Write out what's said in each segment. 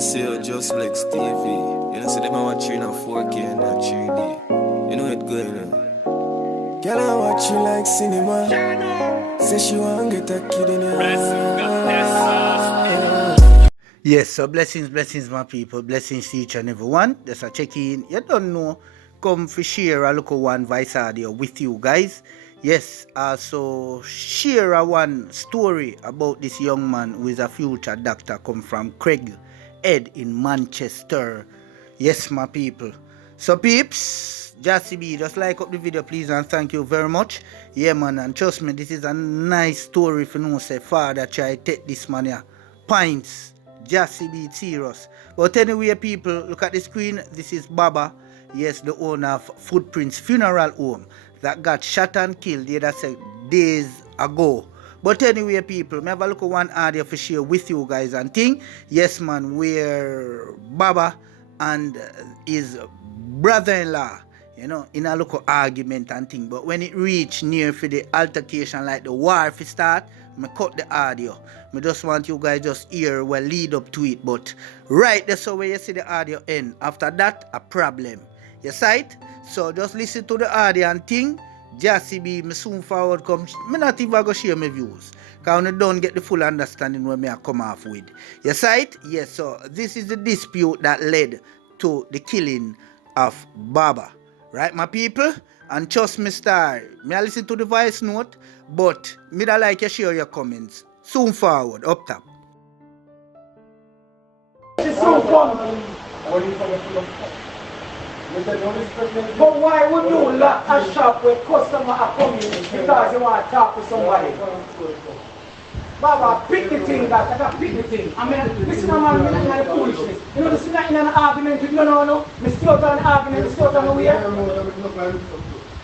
see you just like Stevie. You know, see them watching on 4K and not 3D. You know it good, you know. Girl, I watch you like cinema. Say she want get a kid in her. Yes, so blessings, my people. Blessings to each and every one. Just a check in. You don't know. Come for share a local one voice audio with you guys. Yes, so share a one story about this young man who is a future doctor come from Craig Ed in Manchester. Yes, my people. So peeps, just like up the video please and thank you very much. Yeah man, and trust me, this is a nice story for no say Fada try take this man here. Pints, just be serious. But anyway people, look at the screen. This is Baba. Yes, the owner of Footprints Funeral Home that got shot and killed the other days ago. But anyway people, me have a look at one audio for share with you guys and thing. Yes man, where Baba and his brother-in-law, you know, in a local argument and thing. But when it reached near for the altercation, like the war for start, me cut the audio. Me just want you guys just hear well lead up to it. But right there, so where you see the audio end. After that, a problem. You see it? So just listen to the audio and thing. Just be me soon forward come. Me not even go share my views. Because I don't get the full understanding where me I come off with. You see it? Yes, so this is the dispute that led to the killing of Baba. Right, my people? And trust me, star. Me I listen to the voice note, but me da like you share your comments. Soon forward, up top. But why would you lock a shop where customers are coming because you want to talk to somebody? Baba, pick the thing, that pick the thing. I mean, listen to man, we're not in the foolishness. You know, this is not in an argument with no. We still on an argument, we still on the way.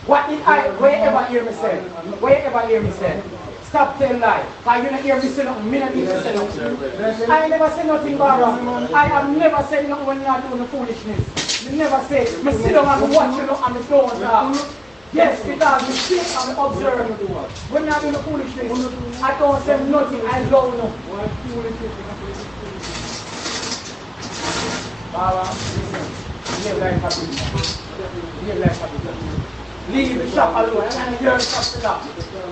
What did I, wherever hear me say? Wherever hear me say? Stop telling lies. Because you don't hear me say nothing, me not need to say nothing. I never say nothing, Baba. I have never said nothing when you are doing the foolishness. You never say, me sit down and watch you and me don't talk. Yes, because we see and we observe. When you are doing the foolishness, I don't say nothing, I love you. Baba, listen, live like happy. Live like happy. Leave the shop alone and the girl shop to that.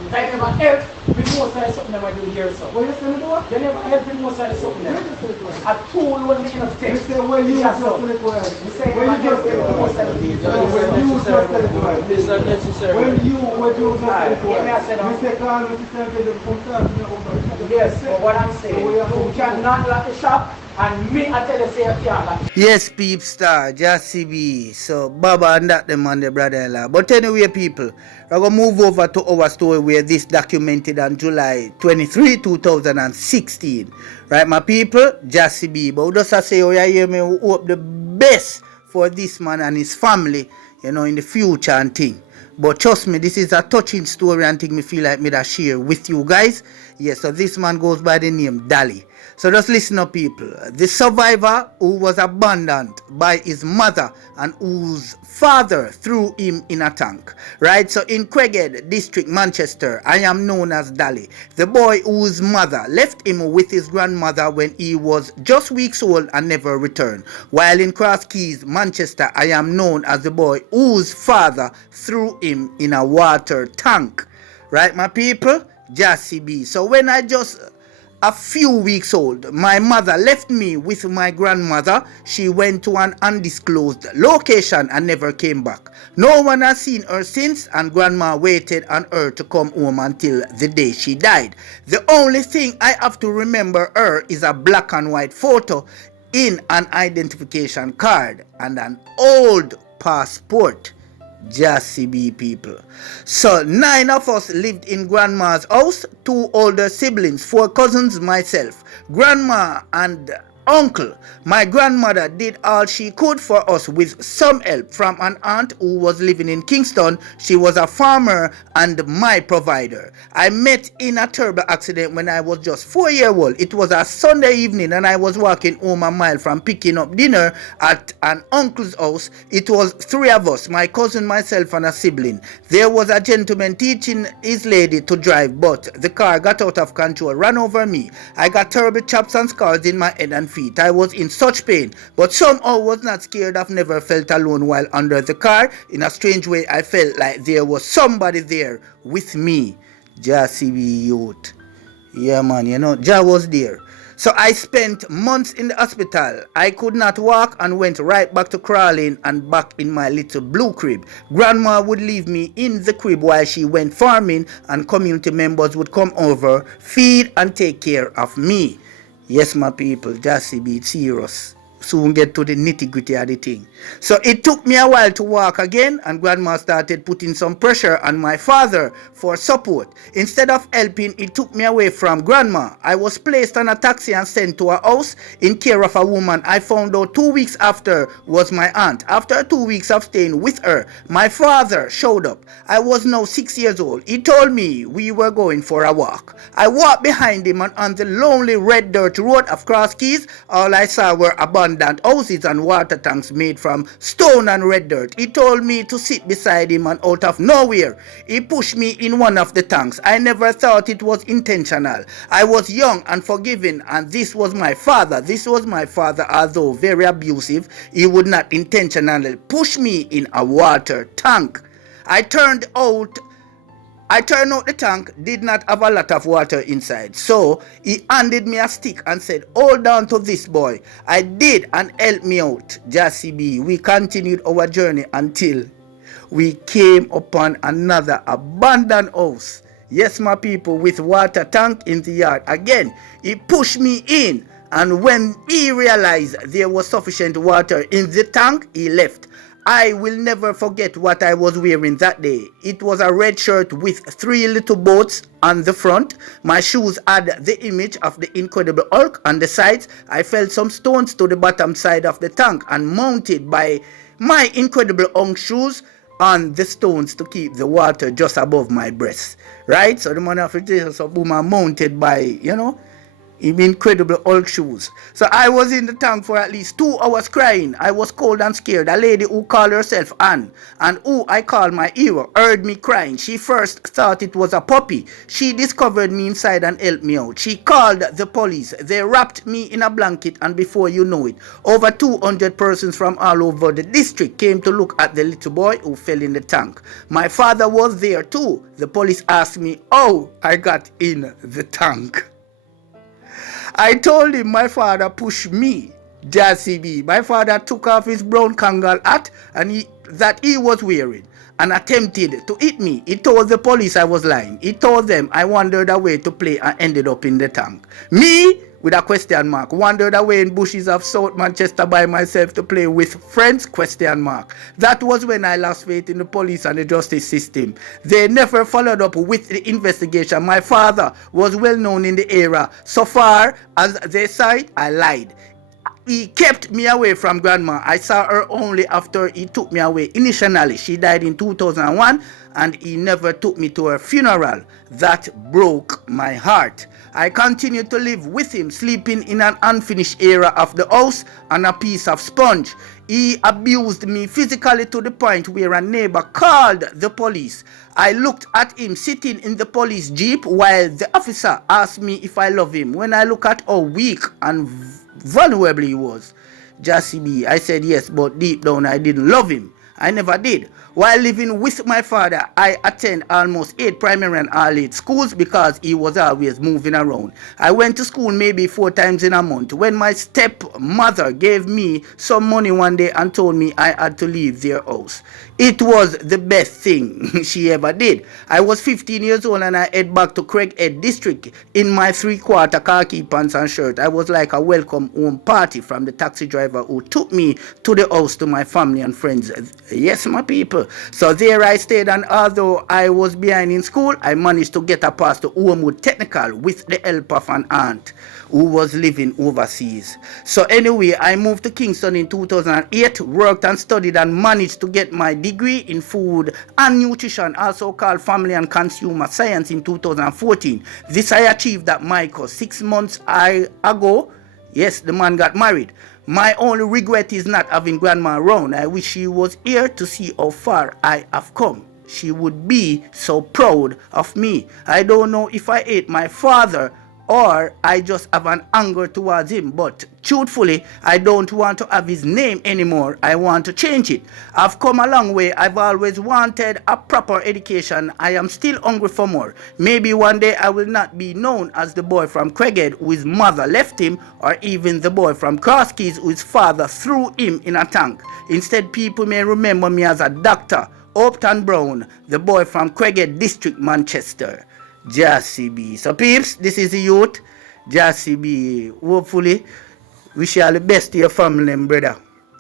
They never help with most of the something they do here, so. What you say to what? They never help with most of the something there. A tool when they enough take. You say when you just open it well. You say when you just help most of the things. When you just help it well. It's not necessary. When you just help it well. You say call me to tell me the contract. Yes, but what I'm saying, you cannot lock the shop. And me, I tell you, say a fiala. Yes, peep star, just CB. So, Baba and that them and the brother-in-law. But anyway, people, we're going to move over to our story where this documented on July 23, 2016. Right, my people? Just CB. But just to say, oh, yeah, hear me, we hope the best for this man and his family, you know, in the future and thing. But trust me, this is a touching story and thing me feel like me that share with you guys. Yes, so this man goes by the name Dali. So just listen up people. The survivor who was abandoned by his mother and whose father threw him in a tank. Right, so in Craighead District, Manchester, I am known as Dali. The boy whose mother left him with his grandmother when he was just weeks old and never returned. While in Cross Keys, Manchester, I am known as the boy whose father threw him in a water tank. Right, my people? Just CB. So when I just a few weeks old, my mother left me with my grandmother. She went to an undisclosed location and never came back. No one has seen her since, and grandma waited on her to come home until the day she died. The only thing I have to remember her is a black and white photo in an identification card and an old passport. Just CB people. So 9 of us lived in grandma's house, 2 older siblings, 4 cousins, myself, grandma and uncle. My grandmother did all she could for us with some help from an aunt who was living in Kingston. She was a farmer and my provider. I met in a terrible accident when I was just 4 years old. It was a Sunday evening and I was walking home a mile from picking up dinner at an uncle's house. It was 3 of us, my cousin, myself and a sibling. There was a gentleman teaching his lady to drive, but the car got out of control, ran over me. I got terrible chops and scars in my head and feet. I was in such pain, but somehow was not scared. I've never felt alone while under the car. In a strange way, I felt like there was somebody there with me. Jah CB youth. Yeah, man, you know, Jah was there. So I spent months in the hospital. I could not walk and went right back to crawling and back in my little blue crib. Grandma would leave me in the crib while she went farming, and community members would come over, feed and take care of me. Yes, my people, just be serious. Soon get to the nitty-gritty of the thing. So it took me a while to walk again, and Grandma started putting some pressure on my father for support. Instead of helping, it took me away from Grandma. I was placed on a taxi and sent to a house in care of a woman I found out 2 weeks after was my aunt. After 2 weeks of staying with her, my father showed up. I was now 6 years old. He told me we were going for a walk. I walked behind him, and on the lonely red dirt road of Cross Keys, all I saw were abandoned houses and water tanks made from stone and red dirt. He told me to sit beside him, and out of nowhere, he pushed me in one of the tanks. I never thought it was intentional. I was young and forgiving, and this was my father. This was my father, although very abusive. He would not intentionally push me in a water tank. I turned out the tank did not have a lot of water inside. So he handed me a stick and said, hold on to this, boy. I did, and helped me out. Just be. We continued our journey until we came upon another abandoned house. Yes, my people, with water tank in the yard. Again, he pushed me in, and when he realized there was sufficient water in the tank, he left. I will never forget what I was wearing that day. It was a red shirt with 3 little boats on the front. My shoes had the image of the Incredible Hulk on the sides. I felt some stones to the bottom side of the tank and mounted by my Incredible Hulk shoes on the stones to keep the water just above my breast. Right? So the man of the boom mounted by, you know, Incredible Hulk shoes. So I was in the tank for at least 2 hours crying. I was cold and scared. A lady who called herself Anne, and who I called my hero, heard me crying. She first thought it was a puppy. She discovered me inside and helped me out. She called the police. They wrapped me in a blanket, and before you know it, over 200 persons from all over the district came to look at the little boy who fell in the tank. My father was there too. The police asked me how I got in the tank. I told him my father pushed me. JCB. My father took off his brown Kangal hat that he was wearing and attempted to hit me. He told the police I was lying. He told them I wandered away to play and ended up in the tank. Me, with a question mark, wandered away in bushes of South Manchester by myself to play with friends, question mark. That was when I lost faith in the police and the justice system. They never followed up with the investigation. My father was well known in the area. So far as they saw it, I lied. He kept me away from Grandma. I saw her only after he took me away. Initially, she died in 2001, and he never took me to her funeral. That broke my heart. I continued to live with him, sleeping in an unfinished area of the house on a piece of sponge. He abused me physically to the point where a neighbor called the police. I looked at him sitting in the police jeep while the officer asked me if I love him. When I look at how weak and vulnerable he was, just me, I said yes, but deep down I didn't love him. I never did. While living with my father, I attended almost 8 primary and all-age schools because he was always moving around. I went to school maybe 4 times in a month. When my stepmother gave me some money one day and told me I had to leave their house, it was the best thing she ever did. I was 15 years old and I head back to Craighead District in my 3/4 khaki pants and shirt. I was like a welcome home party from the taxi driver who took me to the house to my family and friends. Yes, my people. So there I stayed, and although I was behind in school, I managed to get a pass to Wormwood Technical with the help of an aunt who was living overseas. So anyway, I moved to Kingston in 2008, worked and studied and managed to get my degree in food and nutrition, also called family and consumer science, in 2014. This I achieved at Michael 6 months ago. Yes, the man got married. My only regret is not having Grandma around. I wish she was here to see how far I have come. She would be so proud of me. I don't know if I hate my father or I just have an anger towards him. But truthfully, I don't want to have his name anymore. I want to change it. I've come a long way. I've always wanted a proper education. I am still hungry for more. Maybe one day I will not be known as the boy from Craighead whose mother left him, or even the boy from Crosskeys whose father threw him in a tank. Instead, people may remember me as a doctor, Upton Brown, the boy from Craighead District, Manchester. Jassy B. So peeps, this is the youth, Jassy B. Hopefully, wish you all the best to your family and brother.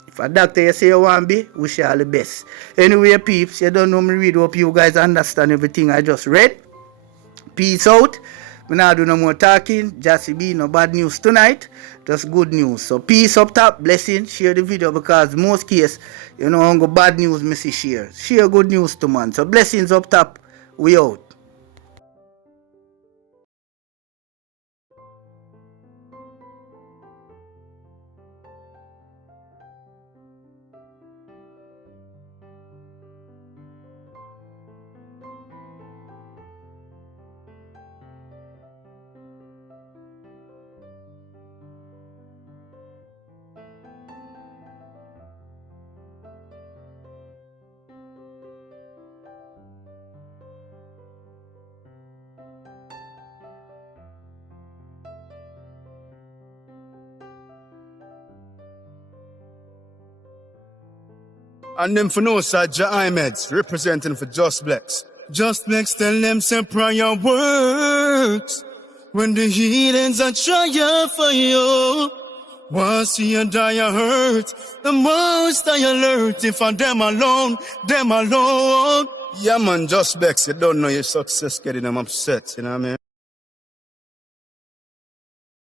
If a doctor you say you want to be, wish you all the best. Anyway, peeps, you don't know me read. Hope you guys understand everything I just read. Peace out. We not do no more talking. Jassy B, no bad news tonight. Just good news. So peace up top, blessing. Share the video because most case, you know, I'm go bad news, me see share. Share good news to man. So blessings up top. We out. And them for no side, Ja Ahmeds, representing for Just Blacks. Just Blacks tell them say prayer works. When the heathens are trying for you, once you die you hurt, the most I alert. If I'm them alone, them alone. Yeah man, Just Blacks, you don't know your success getting them upset, you know what I mean?